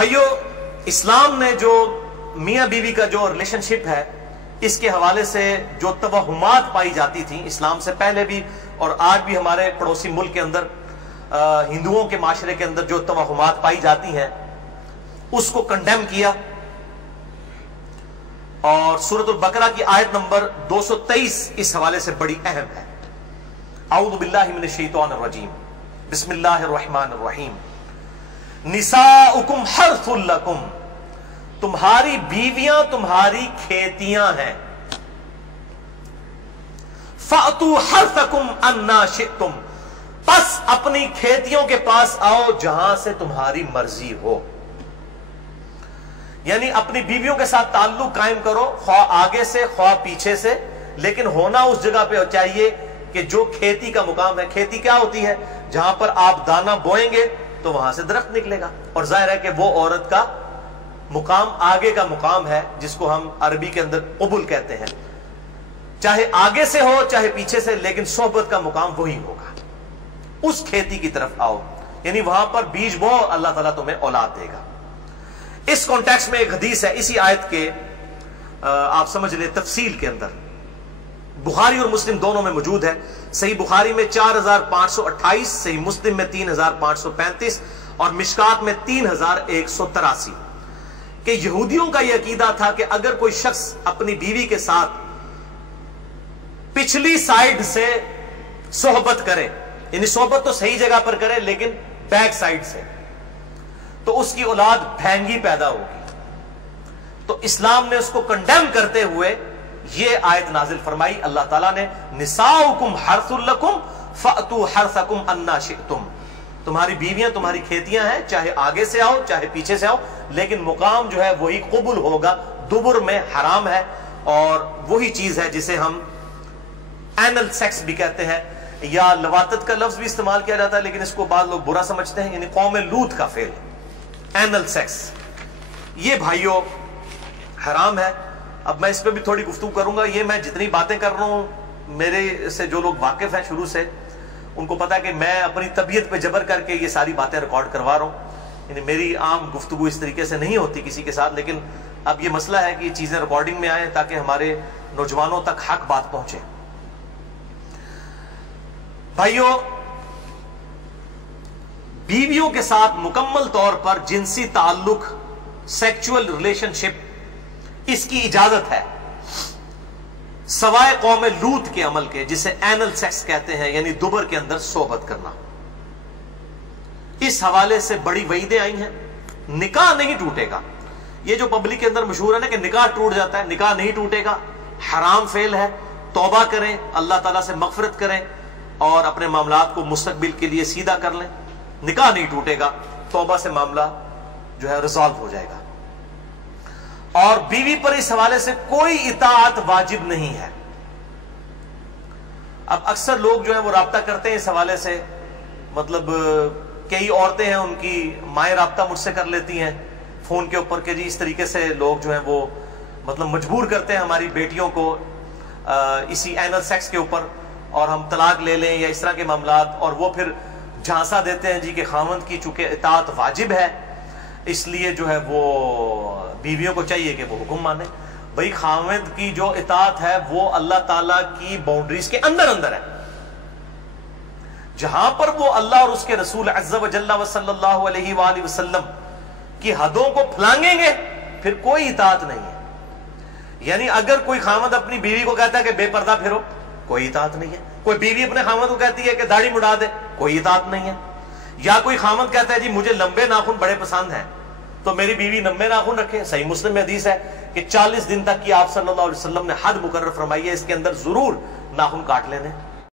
भाइयों, इस्लाम ने जो मियाँ बीवी का जो रिलेशनशिप है, इसके हवाले से जो तवहुमात पाई जाती थी इस्लाम से पहले भी और आज भी हमारे पड़ोसी मुल्क के अंदर हिंदुओं के माशरे के अंदर जो तवहुमात पाई जाती हैं उसको कंडेम किया। और सूरतुल बकरा की आयत नंबर 223 इस हवाले से बड़ी अहम है। औज़ु बिल्लाहि मिनश शैतानिर रजीम, बिस्मिल्लाहिर रहमानिर रहीम। निसाउकुम हर्सुल लकुम, तुम्हारी बीवियां तुम्हारी खेतियां हैं। फ़अतू हर्सकुम अन्ना शिअ्तुम, बस अपनी खेतियों के पास आओ जहां से तुम्हारी मर्जी हो। यानी अपनी बीवियों के साथ ताल्लुक कायम करो, ख्वाह आगे से ख्वाह पीछे से, लेकिन होना उस जगह पे चाहिए कि जो खेती का मुकाम है। खेती क्या होती है? जहां पर आप दाना बोएंगे तो वहां से दरख्त निकलेगा। और जाहिर है कि वो औरत का मुकाम आगे का मुकाम है, जिसको हम अरबी के अंदर कुबुल कहते हैं। चाहे आगे से हो चाहे पीछे से, लेकिन सोहबत का मुकाम वही होगा। उस खेती की तरफ आओ, यानी वहां पर बीज बो, अल्लाह ताला तुम्हें औलाद देगा। इस कॉन्टेक्स्ट में एक हदीस है इसी आयत के, आप समझ ले तफसील के अंदर, बुखारी और मुस्लिम दोनों में मौजूद है। सही बुखारी में 4528, सही मुस्लिम में 3535 और मिशकात में 3183 कि यहूदियों का यह अकीदा था कि अगर कोई शख्स अपनी बीवी के साथ पिछली साइड से सोहबत करे, यानी सोहबत तो सही जगह पर करे लेकिन बैक साइड से, तो उसकी औलाद भैंगी पैदा होगी। तो इस्लाम ने उसको कंडेम करते हुए ये आयत नाजिल फरमाई। अल्लाह ताला ने निसाउकुम हर्सुल लकुम फ़अतू हर्सकुम अन्ना शिअ्तुम, तुम्हारी बीवियां तुम्हारी खेतियां हैं, चाहे आगे से आओ चाहे पीछे से आओ, लेकिन मुकाम जो है वही कुबुल होगा। दुबुर में हराम है और वही चीज है जिसे हम एनल सेक्स भी कहते हैं, या लवातत का लफ्ज भी इस्तेमाल किया जाता है, लेकिन इसको बाद लोग बुरा समझते हैं, यानी कौम लूत का फेल एनल सेक्स। ये भाइयों हराम है। अब मैं इस पर भी थोड़ी गुफ्तगू करूंगा। ये मैं जितनी बातें कर रहा हूं, मेरे से जो लोग वाकिफ हैं शुरू से, उनको पता है कि मैं अपनी तबीयत पे जबर करके ये सारी बातें रिकॉर्ड करवा रहा हूं। यानी मेरी आम गुफ्तगू इस तरीके से नहीं होती किसी के साथ, लेकिन अब ये मसला है कि ये चीजें रिकॉर्डिंग में आए ताकि हमारे नौजवानों तक हक बात पहुंचे। भाइयों, बीवियों के साथ मुकम्मल तौर पर जिनसी ताल्लुक, सेक्सुअल रिलेशनशिप, इसकी इजाजत है सवाए कौम लूत के अमल के, जिसे एनल सेक्स कहते हैं, यानी दुबर के अंदर सोहबत करना। इस हवाले से बड़ी वईदें आई हैं। निकाह नहीं टूटेगा। ये जो पब्लिक के अंदर मशहूर है ना कि निकाह टूट जाता है, निकाह नहीं टूटेगा, हराम फेल है। तौबा करें, अल्लाह ताला से मगफिरत करें और अपने मामलात को मुस्तकबिल के लिए सीधा कर लें। निकाह नहीं टूटेगा, तौबा से मामला जो है रिजॉल्व हो जाएगा। और बीवी पर इस हवाले से कोई इताअत वाजिब नहीं है। अब अक्सर लोग जो है वो राब्ता करते हैं इस हवाले से, मतलब कई औरतें हैं उनकी माएँ राब्ता मुझसे कर लेती हैं फोन के ऊपर कि जी इस तरीके से लोग जो है वो मतलब मजबूर करते हैं हमारी बेटियों को इसी एनल सेक्स के ऊपर, और हम तलाक ले लें या इस तरह के मामलात, और वो फिर झांसा देते हैं जी कि खामद की चूंकि इताअत वाजिब है इसलिए जो है वो बीवियों को चाहिए कि वो हुक्म माने। भाई, खामद की जो इताअत है वो अल्लाह ताला की बाउंड्रीज के अंदर अंदर है। जहां पर वो अल्लाह और उसके रसूल अज़्ज़ा व जल्ला व सल्लल्लाहु अलैहि वसल्लम की हदों को फलांगेंगे, फिर कोई इताअत नहीं है। यानी अगर कोई खामद अपनी बीवी को कहता है कि बेपर्दा फिरो, कोई इताअत नहीं है। कोई बीवी अपने खामद को कहती है कि दाढ़ी मुड़ा दे, कोई इताअत नहीं है। या कोई खामद कहता है जी मुझे लंबे नाखून बड़े पसंद हैं तो मेरी बीवी लंबे नाखून रखे। सही मुस्लिम में हदीस है कि 40 दिन तक की आप सल्लल्लाहु अलैहि वसल्लम ने हद मुकर्रर फरमाई है, इसके अंदर जरूर नाखून काट लेने।